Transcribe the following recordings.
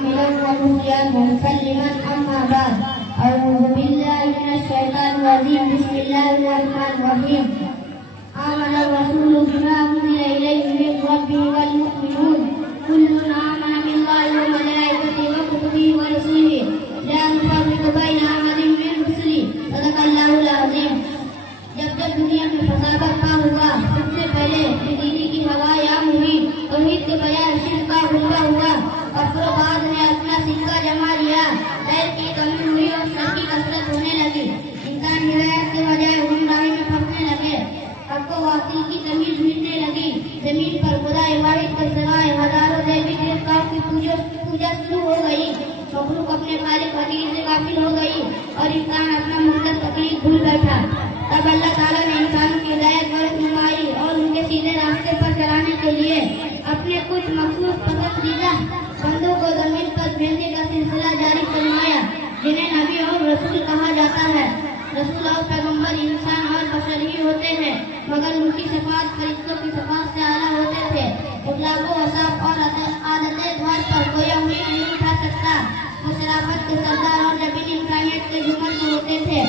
عاملا ومحيا ومسلما أما بعد. أعوذ بالله من الشيطان الرجيم. بسم الله الرحمن الرحيم. آمن الرسول بما أنزل إليه من ربه والمؤمنون كل آمن بالله وملائكته وكتبه ورسله لا نفرق بين أحد من رسله. صدق اللہ العظیم. جب جب دنیا میں فساد برپا ہوا سب سے پہلے بجلی کی ہوا عام ہوئی، توحید کے بجائے شرک کا غلبہ ہوا، افروباد نے اپنا سکہ جما لیا، خیر کی کمی ہوئی اور شر کی کثرت ہونے لگی، انسان ہدایت کے بجائے گمراہی میں پھنسنے لگے، حق و باطل کی تمیز مٹنے لگی، زمین پر خدا عبادت کے سوائے ہزاروں دیوی دیوتاؤں کی پوجا شروع ہو گئی، مخلوق اپنے خالق حقیقی سے غافل ہو گئی اور انسان اپنا مقدس تکلیف بھول بیٹھا. تب اللہ تعالیٰ نے انسانوں کی ہدایت برت نمائی اور ان کے سیدھے راستے پر چلانے کے لیے اپنے کچھ مخصوص پسندیدہ بندوں کو زمین پر بھیجنے کا سلسلہ جاری فرمایا، جنہیں نبی اور رسول کہا جاتا ہے. رسول اور پیغمبر انسان اور بشر ہی ہوتے ہیں، مگر ان کی شفاعت فرشتوں کی شفاعت سے اعلیٰ ہوتے تھے. اخلاق و اوصاف اور عادت دھار پر کوئی انگلی نہیں اٹھا سکتا. وہ شرافت کے سردار اور نبی انسانیت کے جمل میں ہوتے تھے.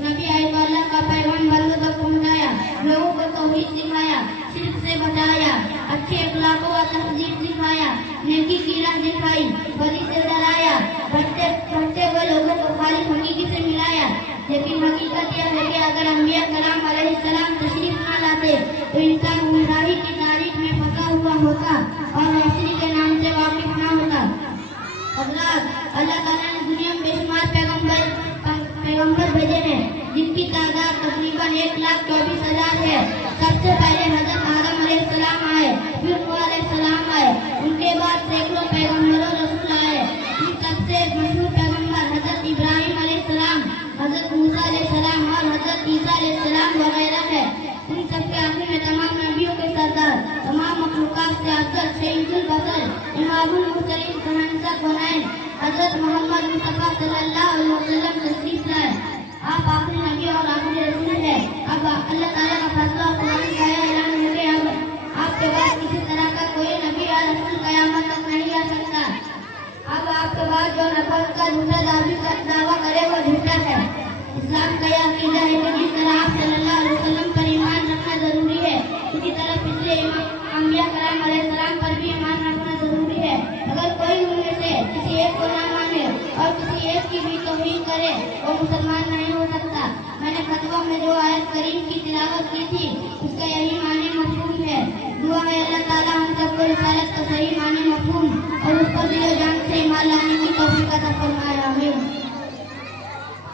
نبی آئے تو اللہ کا پیغام بندوں تک پہنچایا، لوگوں کو توحید سکھایا، شرک سے بچایا، اچھے اخلاقوں کا تہذیب سکھایا، نیکی کی راہ دکھائی، بدی سے ڈرایا، بھٹکتے ہوئے لوگوں کو خالق حقیقی سے ملایا. لیکن حقیقت یہ ہے کہ اگر انبیاء کرام علیہ السلام تشریف نہ لاتے تو انسان گمراہی کی تاریخ میں پھنسا ہوا ہوتا اور حاصری کے نام سے واقف نہ ہوتا. حضرات، اللہ تعالیٰ نے دنیا میں بے شمار پیغمبر بھیجے ہیں جن کی تعداد تقریباً 1,24,000 ہے. سب سے پہلے حضرت آدم علیہ السلام آئے، پھر نوح علیہ السلام آئے، ان کے بعد سینکڑوں پیغمبر اور رسول آئے. ان سب سے مشہور پیغمبر حضرت ابراہیم علیہ السلام، حضرت موسیٰ علیہ السلام اور حضرت عیسیٰ علیہ السلام وغیرہ ہے. ان سب کے آخر میں تمام نبیوں کے سردار، تمام مخلوقات سے افضل سید البشر، امام المرسلین سہنشاہ کونین حضرت محمد مصطفیٰ صلی اللہ علیہ وسلم تشریف لائے. آپ آخری نبی اور آخری رسول ہیں. اب اللہ تعالیٰ کا فیصلہ اور قرآن کا اعلان ہے کہ اب آپ کے بعد کسی طرح کا کوئی نبی یا رسول قیامت تک نہیں آ سکتا. اب آپ کے بعد جو نبوت کا جھوٹا دعویٰ کرے وہ جھوٹا ہے. اسلام کا یہ عقیدہ ہے کہ جس طرح آپ صلی اللہ علیہ وسلم پر ایمان رکھنا ضروری ہے، اسی طرح پچھلے انبیاء کرام علیہ السلام پر بھی ایمان رکھنا ضروری ہے. اگر کوئی ان میں سے کسی ایک کو نہ مانے اور کسی ایک کی بھی توہین کرے وہ مسلمان نہیں ہو سکتا. میں نے فتویٰ میں جو آیت کریم کی تلاوت کی تھی اس کا یہی معنی مفہوم ہے. دعا ہے اللہ تعالیٰ ہم سب کو رسالت کا صحیح معنی مفہوم اور اس پر دل و جان سے ایمان لانے کی توفیق عطا فرمائے.